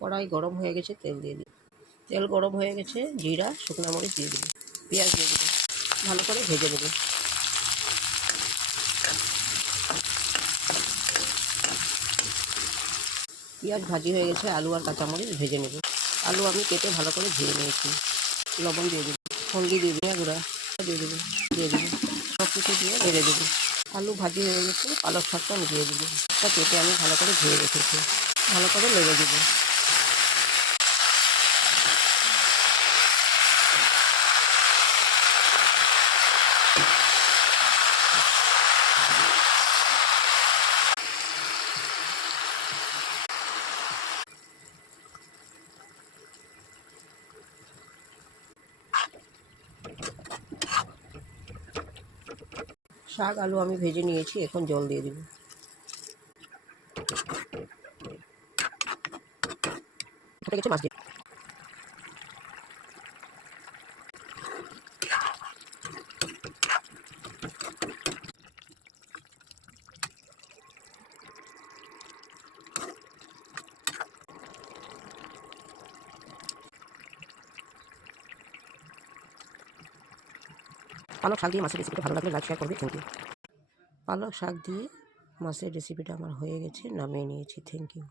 কড়াই গরম হয়ে গেছে, তেল দিয়ে দিই। তেল গরম হয়ে গেছে, জিরা শুকনো মরিচ দিয়ে দিই, পেঁয়াজ দিয়ে দিই, ভালো করে ভেজে দেবো। পেঁয়াজ ভাজি হয়ে গেছে, আলু আর কাঁচামরিচ ভেজে নেব। আলু আমি কেটে ভালো করে ধুয়ে নিয়েছি। লবণ দিয়ে দিই, হলদি দিয়ে দিই, গুঁড়া দিয়ে দেবো, সব কিছু দিয়ে ভেজে দেবো। আলু ভাজি হয়ে গেছে, পালক শাকটা মিশিয়ে দেবো। কেটে আমি ভালো করে ধুয়ে রেখেছি, ভালো করে লেগে দেবো। শাক আলু আমি ভেজে নিয়েছি, এখন জল দিয়ে দেবো। ফুটে গেছে, মাছ দিয়ে পালক শাক দিয়ে মাছের রেসিপিটা ভালো লাগলে লাইক শেয়ার করবে। Thank you. পালক শাক দিয়ে মাছের রেসিপিটা আমার হয়ে গেছে, নামিয়ে নিয়েছি। Thank you.